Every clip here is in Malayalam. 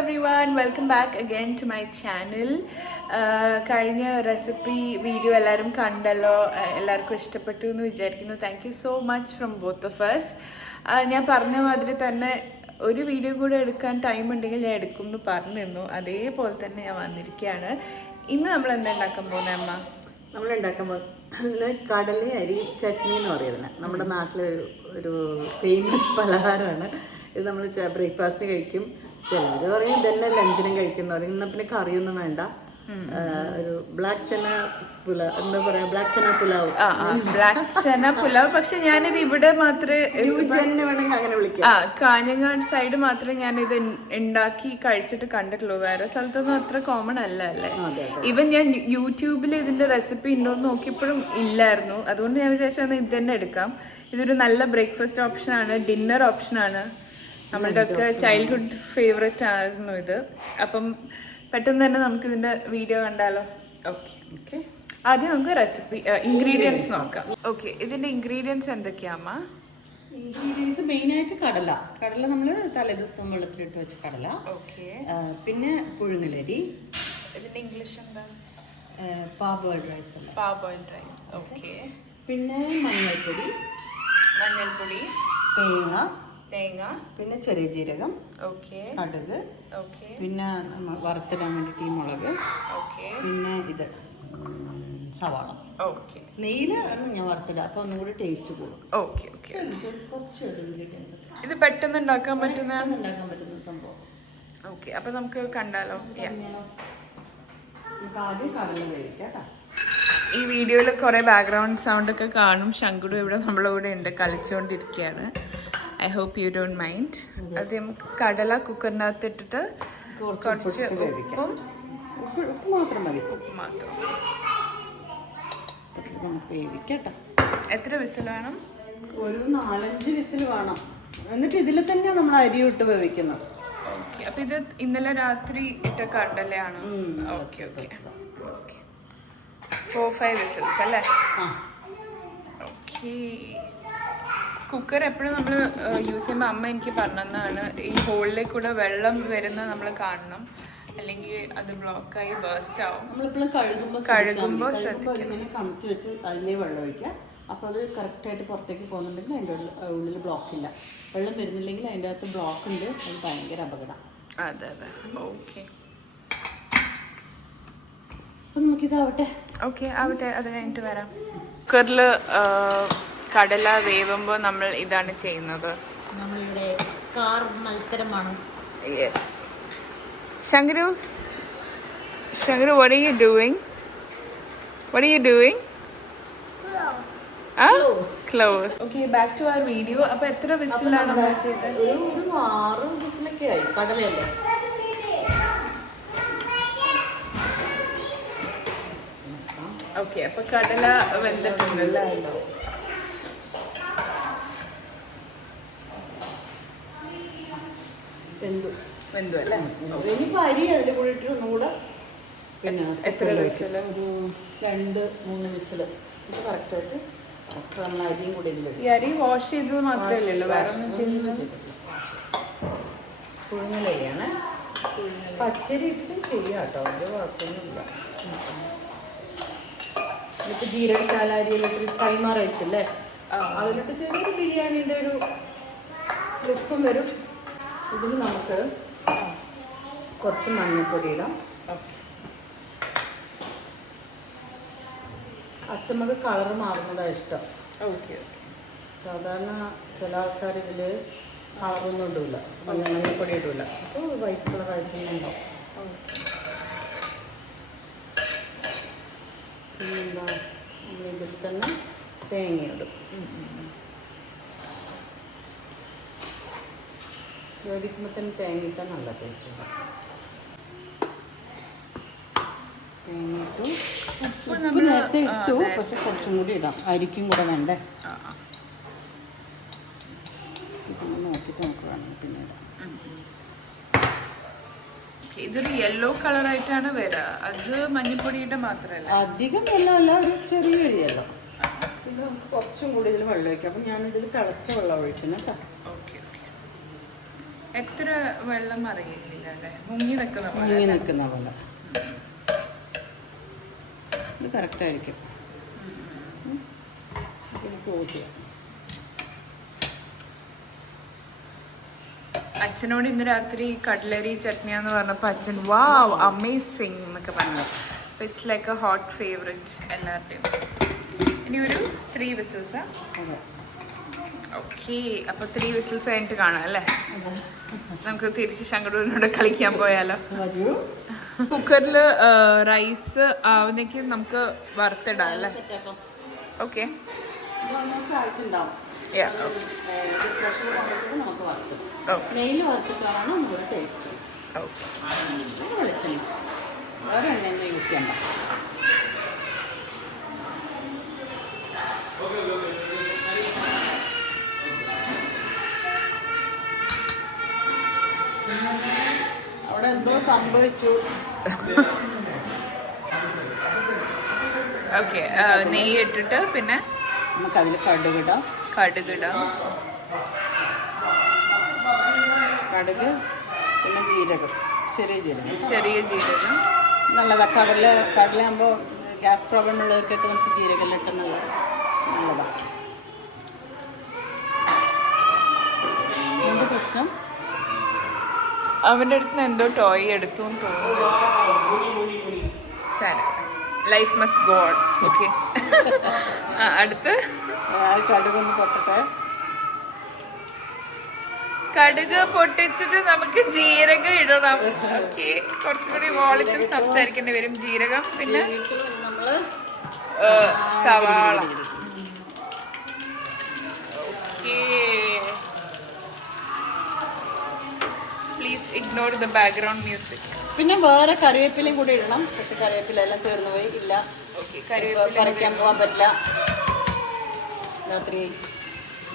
everyone, welcome back again to my channel. കഴിഞ്ഞ റെസിപ്പി വീഡിയോ എല്ലാവരും കണ്ടല്ലോ, എല്ലാവർക്കും ഇഷ്ടപ്പെട്ടു എന്ന് വിചാരിക്കുന്നു. Thank you so much from both of us. ഞാൻ പറഞ്ഞ മാതിരി തന്നെ ഒരു വീഡിയോ കൂടെ എടുക്കാൻ ടൈം ഉണ്ടെങ്കിൽ ഞാൻ എടുക്കും എന്ന് പറഞ്ഞിരുന്നു. അതേപോലെ തന്നെ ഞാൻ വന്നിരിക്കുകയാണ്. ഇന്ന് നമ്മൾ എന്താ ഉണ്ടാക്കാൻ പോകുന്നത് അമ്മ? നമ്മൾ ഉണ്ടാക്കാൻ പോകുന്നത് കടല അരി ചട്നി എന്ന് പറയുന്നത് നമ്മുടെ നാട്ടിലൊരു ഒരു ഫേമസ് പലഹാരമാണ്. ഇത് നമ്മൾ ബ്രേക്ക്ഫാസ്റ്റ് കഴിക്കും. ചിലർ പറയും ഇതന്നെ ലഞ്ചിനും കഴിക്കുന്ന പറയും. എന്നാൽ പിന്നെ കറിയൊന്നും വേണ്ട. ഒരു ബ്ലാക്ക് ചന പുലാവ്, എന്താ പറയാ, ബ്ലാക്ക് ചന പുലാവ്. ബ്ലാക്ക് ചന പുലാവ്. പക്ഷെ ഞാനിത് ഇവിടെ മാത്രമേ വേണമെങ്കിൽ അങ്ങനെ വിളിക്കാം. കാഞ്ഞങ്ങാട് സൈഡ് മാത്രമേ ഞാനിത് ഉണ്ടാക്കി കഴിച്ചിട്ട് കണ്ടിട്ടുള്ളൂ. വേറെ സ്ഥലത്തൊന്നും അത്ര കോമൺ അല്ല അല്ലേ? ഈവൻ ഞാൻ യൂട്യൂബിൽ ഇതിന്റെ റെസിപ്പി ഉണ്ടോന്ന് നോക്കിയപ്പോഴും ഇല്ലായിരുന്നു. അതുകൊണ്ട് ഞാൻ വിചാരിച്ചു ഇത് തന്നെ എടുക്കാം. ഇതൊരു നല്ല ബ്രേക്ക്ഫാസ്റ്റ് ഓപ്ഷനാണ്, ഡിന്നർ ഓപ്ഷനാണ്. നമ്മളുടെ ഒക്കെ ചൈൽഡ്ഹുഡ് ഫേവറേറ്റ് ആയിരുന്നു ഇത്. അപ്പം പെട്ടെന്ന് തന്നെ നമുക്ക് ഇതിന്റെ വീഡിയോ കണ്ടാലോ? ഓക്കെ. ആദ്യം നമുക്ക് റെസിപ്പി ഇൻഗ്രീഡിയൻസ് നോക്കാം. ഓക്കെ, ഇതിന്റെ ഇൻഗ്രീഡിയൻസ് എന്തൊക്കെയാമ്മ? ഇൻഗ്രീഡിയൻസ് മെയിനായിട്ട് കടല നമ്മൾ തലേദിവസം വെള്ളത്തിലിട്ട് വെച്ച കടല. ഓക്കെ. പിന്നെ പുഴുങ്ങലരി. ഇതിന്റെ ഇംഗ്ലീഷ് എന്താ? Parboiled rice. Parboiled rice. Okay. പിന്നെ മഞ്ഞൾപ്പൊടി, തേങ്ങ, പിന്നെ ചെറിയ ജീരകം, കടുക്, പിന്നെ നമ്മൾ വറുത്തിടാൻ വേണ്ടിയിട്ട് ഈ മുളക്, പിന്നെ ഇത് സവാള. നെയ്യിൽ ഞാൻ വറുത്തിടാം, അപ്പൊ ഒന്നും കൂടി ടേസ്റ്റ് കൂടും. കുറച്ച് ഇൻഗ്രീഡിയൻസ്. ഇത് പെട്ടെന്ന് ഉണ്ടാക്കാൻ പറ്റുന്ന സംഭവം. ഓക്കെ, അപ്പൊ നമുക്ക് കണ്ടാലോ? നമുക്ക് ആദ്യം കടല വേവിക്കാം. ഈ വീഡിയോയിൽ കുറേ ബാക്ക്ഗ്രൗണ്ട് സൗണ്ട് ഒക്കെ കാണും. ശങ്കുടു ഇവിടെ നമ്മളെ കൂടെ ഉണ്ട്, കളിച്ചുകൊണ്ടിരിക്കുകയാണ്. I hope you don't mind. അത് നമുക്ക് കടല കുക്കറിനകത്ത് ഇട്ടിട്ട് കുറച്ച് ഉപ്പും മാത്രം മതി. ഉപ്പ് മാത്രം. നമുക്ക് വേവിക്കട്ടെ. എത്ര വിസിൽ വേണം? ഒരു 4-5 വിസിൽ വേണം. എന്നിട്ട് ഇതിൽ തന്നെ നമ്മൾ അരി ഇട്ട് വേവിക്കുന്നത്. ഓക്കെ. അപ്പൊ ഇത് ഇന്നലെ രാത്രി ഇട്ട കടലയാണ്. ഓക്കെ. 4-5 വിസിൽസ് അല്ലേ? ഓക്കെ. കുക്കർ എപ്പോഴും നമ്മൾ യൂസ് ചെയ്യുമ്പോൾ അമ്മ എനിക്ക് പറഞ്ഞതാണ്, ഈ ഹോളിലേക്ക് കൂടെ വെള്ളം വരുന്നത് നമ്മൾ കാണണം, അല്ലെങ്കിൽ അത് ബ്ലോക്കായി ബേസ്റ്റ് ആവും. നമ്മളിപ്പോഴും കഴുകുമ്പോൾ ശ്രദ്ധിക്കണം. ഇങ്ങനെ കമത്തി വെച്ച് അതിലേ വെള്ളം ഒഴിക്കുക. അപ്പോൾ അത് കറക്റ്റായിട്ട് പുറത്തേക്ക് പോകുന്നുണ്ടെങ്കിൽ അതിൻ്റെ ഉള്ളിൽ ബ്ലോക്കില്ല. വെള്ളം വരുന്നില്ലെങ്കിൽ അതിൻ്റെ അകത്ത് ബ്ലോക്ക് ഉണ്ട്. അത് ഭയങ്കര അപകടം. അതെ. ഓക്കെ. അപ്പം നമുക്കിതാവട്ടെ. ഓക്കെ ആവട്ടെ, അത് കഴിഞ്ഞിട്ട് വരാം. കുക്കറിൽ കടല വേവുമ്പോൾ നമ്മൾ ഇതാണ് ചെയ്യുന്നത്. നമ്മളിവിടെ കാർ മത്സരമാണ്. Yes. ശങ്കരു, what are you doing? Close. Okay, back to our video. അപ്പോൾ എത്ര വിസിലാണ് നമ്മൾ ചെയ്തത്? ഒരു 6 വിസിലൊക്കെ ആയി. കടലയല്ലേ? ഓക്കെ, അപ്പൊ കടല വെന്തിട്ടുണ്ടല്ലേ? വെന്തു അല്ലേ? ഇനിയിപ്പോൾ അരി അതിൽ കൂടെ ഇട്ട് ഒന്നുകൂടെ. പിന്നെ എത്ര വിസിൽ? ഒരു 2-3 വിസിൽ. ഇത് കറക്റ്റായിട്ട് നമ്മൾ അരിയും കൂടി ഇതിൽ. ഈ അരി വാഷ് ചെയ്തത് മാത്രമേ ഉള്ളൂ, വേറെ ഒന്നും ചെയ്യുന്നില്ല. പുഴുങ്ങലരിയാണ്. പച്ചരി ഇട്ട് ചെയ്യാം കേട്ടോ, അത് കുഴപ്പമൊന്നുമില്ല. എന്നിട്ട് ജീരകശാല അരിയിലിട്ട് കൈമ റൈസ് അല്ലേ, അതിലിട്ട് ചെറിയൊരു ബിരിയാണീൻ്റെ ഒരു ലുക്കും വരും. ഇതിൽ നമുക്ക് കുറച്ച് മഞ്ഞൾപ്പൊടി ഇടാം. അച്ഛമ്മക്ക് കളറ് മാറുന്നതാണ് ഇഷ്ടം. ഓക്കെ. സാധാരണ ചില ആൾക്കാർ ഇതിൽ കളറൊന്നും ഇടില്ല, മഞ്ഞൾപ്പൊടി ഇടില്ല. അപ്പോൾ വൈറ്റ് കളറായിട്ട് തന്നെ ഉണ്ടാവും. പിന്നെന്താ, ഇതിൽ തന്നെ തേങ്ങയിടും. വേവിക്കുമ്പോൾ തന്നെ തേങ്ങയിട്ടാൽ നല്ല ടേസ്റ്റ് ഉണ്ടാവും. തേങ്ങയിട്ടു, ഉപ്പ് നേരത്തെ ഇട്ടു, പക്ഷെ കുറച്ചും കൂടി ഇടാം. അരിക്കും കൂടെ വേണ്ടേ? നോക്കിയിട്ട് നമുക്ക് വേണം പിന്നെ ഇടാം. ഇതൊരു യെല്ലോ കളറായിട്ടാണ് വരിക. അത് മഞ്ഞൾപ്പൊടിയുടെ മാത്രമല്ല, അധികം വെള്ളമല്ല, ഒരു ചെറിയൊരു യെല്ലോ. ഇത് നമുക്ക് കുറച്ചും കൂടി ഇതിൽ വെള്ളം ഒഴിക്കാം. അപ്പം ഞാനിതിൽ തിളച്ച വെള്ളം ഒഴിക്കുന്നത് കേട്ടോ. ഓക്കെ. എത്ര വെള്ളം അറിയില്ല? അല്ലേ, മുങ്ങി നിൽക്കുന്ന പോലെ. മുങ്ങി നിൽക്കുന്ന പോലെ. ഇത് കറക്റ്റായിരിക്കും. ക്ലോസ് ചെയ്യാം. അച്ഛനോട് ഇന്ന് രാത്രി കട്ട്ലറി ചട്നിയാന്ന് പറഞ്ഞപ്പോൾ അച്ഛൻ വാവ് അമേസിങ് എന്നൊക്കെ പറഞ്ഞു. അപ്പോൾ it's like A hot favourite എല്ലാവരുടെയും. ഇനി ഒരു 3 വിസിൽസാ? ഓക്കെ, അപ്പോൾ 3 വിസിൽസ് കഴിഞ്ഞിട്ട് കാണാം അല്ലേ? നമുക്ക് തിരിച്ച് ശങ്കടൂരിനോട് കളിക്കാൻ പോയാലോ? കുക്കറിൽ റൈസ് ആവുന്നേക്ക് നമുക്ക് വറുത്തിടാം അല്ലേ? ഓക്കെ. നെയ്യിൽ വറുത്തിട്ടാണ് നമ്മുടെ ടേസ്റ്റ്. വെളിച്ചെണ്ണ വേറെ എണ്ണയൊന്നും യൂസ് ചെയ്യണ്ട. അവിടെ എന്തോ സംഭവിച്ചു. ഓക്കെ, നെയ്യ് ഇട്ടിട്ട് പിന്നെ നമുക്കതിൽ കടുകിടാം. കടുക് പിന്നെ ജീരകം, ചെറിയ ജീരകം നല്ലതാണ്. കടലയാകുമ്പോൾ ഗ്യാസ് പ്രോബ്ലം ഉള്ളവർക്കൊക്കെ നമുക്ക് ജീരകം ഇട്ട് നല്ലതാണ്. എന്ത് പ്രശ്നം? അവൻ്റെ അടുത്ത് നിന്ന് എന്തോ ടോയ് എടുത്തു എന്ന് തോന്നുന്നു. Life must go on. Okay, അടുത്ത് കടുകൊന്ന് പൊട്ടട്ടെ. കടുക് പൊട്ടിച്ചിട്ട് നമുക്ക് ജീരകം ഇടണം. ഓക്കെ, കുറച്ചും കൂടി വോളിയത്തിൽ സംസാരിക്കേണ്ടി വരും. ജീരകം പിന്നെ നമ്മള് സവാള. Okay, please ignore the background music. പിന്നെ വേറെ കറിവേപ്പിലയും കൂടി ഇടണം. പക്ഷെ കറിവേപ്പില എല്ലാം തീർന്നു പോയി. ഇല്ല, കറിക്കാൻ പോകാൻ പറ്റില്ല. രാത്രി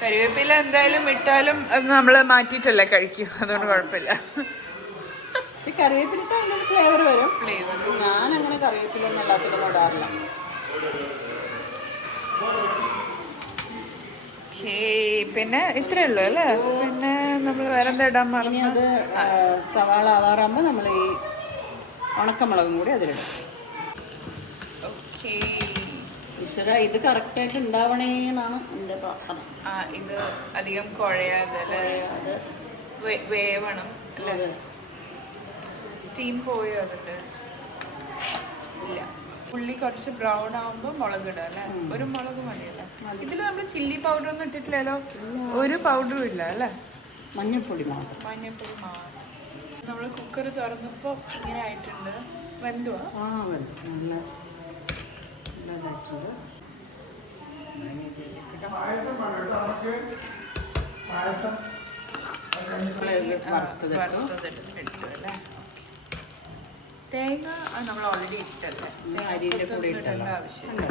കറിവേപ്പില എന്തായാലും ഇട്ടാലും അത് നമ്മൾ മാറ്റിയിട്ടല്ലേ കഴിക്കും, അതുകൊണ്ട് കുഴപ്പമില്ല. പക്ഷെ കറിവേപ്പില ഇട്ടാൽ അതിനൊരു ഫ്ലേവർ വരും. ഞാൻ അങ്ങനെ കറിവേപ്പില ഒന്നും എല്ലാത്തിലൊന്നും ഇടാറില്ല. പിന്നെ ഇത്രയേ ഉള്ളൂ അല്ലേ? പിന്നെ നമ്മൾ വേറെ എന്താ ഇടാൻ പറഞ്ഞു? അത് സവാള ആവാറാകുമ്പോൾ നമ്മൾ ഈ ഉണക്കമുളകും കൂടി അതിലിടും. ഓക്കെ, ഈശ്വര ഇത് കറക്റ്റായിട്ട് ഉണ്ടാവണേ എന്നാണ് എൻ്റെ പ്രാർത്ഥന. ഇത് അധികം കുഴയാതെ അത് വേവണം അല്ലേ? സ്റ്റീം പോയോ അതിൻ്റെ? ഇല്ല. ഉള്ളി കുറച്ച് ബ്രൗൺ ആകുമ്പോൾ മുളക് ഇടാം അല്ലേ? ഒരു മുളക് മതിയല്ലേ? ഇതിൽ നമ്മൾ ചില്ലി പൗഡർ ഒന്നും ഇട്ടിട്ടില്ലല്ലോ? ഒരു പൗഡറും ഇല്ല അല്ലേ? മഞ്ഞൾപ്പൊടി മാത്രം. നമ്മൾ കുക്കർ തുറന്നപ്പോൾ ഇങ്ങനെ ആയിട്ടുണ്ട്. വെന്തുവാ? നല്ല നല്ലതായിട്ടുണ്ട്. തേങ്ങ നമ്മൾ ഓൾറെഡി ഇട്ടല്ലേ? അരിയുടെ കൂടെ ഇട്ടേണ്ട ആവശ്യമില്ല.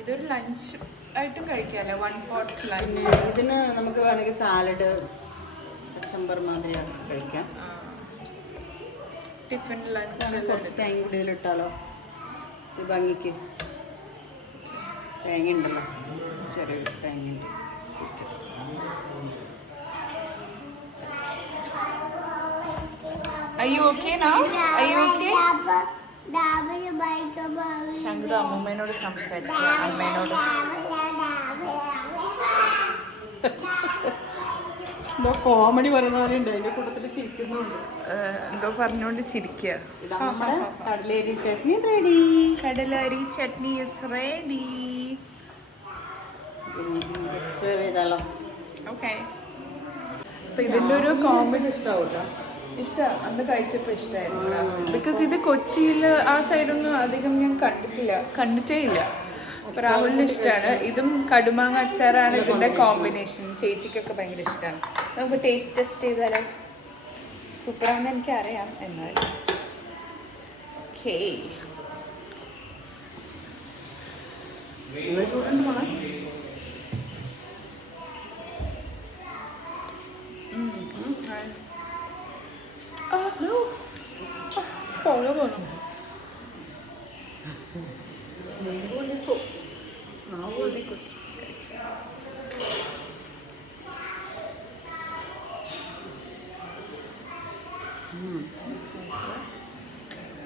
ഇതൊരു ലഞ്ച് ആയിട്ടും കഴിക്കാമല്ലേ? 1 pot ലഞ്ച്. ഇതിന് നമുക്ക് വേണമെങ്കിൽ സാലഡ് കച്ചമ്പർ മാതിരി കഴിക്കാം. ടിഫിൻ ലഞ്ച് കുറച്ച് തേങ്ങ കൂടി ഇതിലിട്ടാലോ? ഒരു ഭംഗിക്ക്. തേങ്ങ ഉണ്ടല്ലോ, ചെറിയ തേങ്ങ ഉണ്ട്. Are you okay now? Are you okay? Shankar അമ്മൂമ്മേനോട് സംസാരിക്കുക. അമ്മേനോട് എന്തോ കോമഡി പറയുന്ന പോലെ ഉണ്ട്. അതിന്റെ കൂട്ടത്തിൽ ചിരിക്കുന്നുണ്ട്. എന്തോ പറഞ്ഞുകൊണ്ട് ചിരിക്കുക. കടലരി ചട്നി റെഡി. കടലരി ചട്നി ഇസ് റെഡി. ചെയ്താലോ? ഓക്കെ, അപ്പൊ ഇതിന്റെ ഒരു കോമ്പിന് ഇഷ്ടമാവും കേട്ടോ. ഇഷ്ടമാണ്, അന്ന് കഴിച്ചപ്പോൾ ഇഷ്ടമായിരുന്നു. ബിക്കോസ് ഇത് കൊച്ചിയിൽ ആ സൈഡൊന്നും അധികം ഞാൻ കണ്ടിട്ടേ ഇല്ല. അപ്പോൾ രാഹുലിന് ഇഷ്ടമാണ്. ഇതും കടുമാങ്ങ അച്ചാറാണ് ഇതിൻ്റെ കോമ്പിനേഷൻ. ചേച്ചിക്കൊക്കെ ഭയങ്കര ഇഷ്ടമാണ്. നമുക്ക് ടേസ്റ്റ് ടെസ്റ്റ് ചെയ്താലോ? സൂപ്പറാണെന്ന് എനിക്കറിയാം. എന്നാലും ഓക്കേ,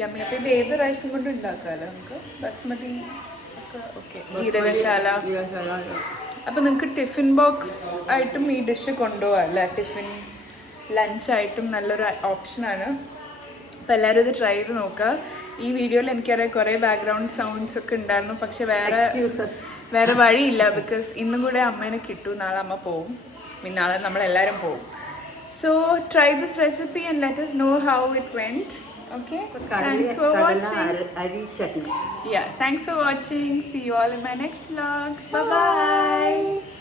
യമ്മി. അപ്പോൾ ഇത് ഏത് റൈസും കൊണ്ട് ഉണ്ടാക്കാമല്ലോ നമുക്ക്, ബസ്മതി ഒക്കെ. ഓക്കെ, ജീരകശാല. അപ്പോൾ നിങ്ങൾക്ക് ടിഫിൻ ബോക്സ് ആയിട്ടും ഈ ഡിഷ് കൊണ്ടുപോകാം അല്ലേ, ടിഫിൻ ലഞ്ചായിട്ടും നല്ലൊരു ഓപ്ഷനാണ്. അപ്പോൾ എല്ലാവരും ഇത് ട്രൈ ചെയ്ത് നോക്കുക. ഈ വീഡിയോയിൽ എനിക്കറിയാം കുറേ ബാക്ക്ഗ്രൗണ്ട് സൗണ്ട്സ് ഒക്കെ ഉണ്ടായിരുന്നു, പക്ഷെ വേറെ വഴിയില്ല. ബിക്കോസ് ഇന്നും കൂടെ അമ്മേനെ കിട്ടും, നാളെ അമ്മ പോവും, പിന്നെ നാളെ നമ്മളെല്ലാവരും പോവും. So try this recipe and let us know how it went. Okay, thanks for watching. അരി chutney. Yeah, thanks for watching. See you all in my next vlog. Bye bye.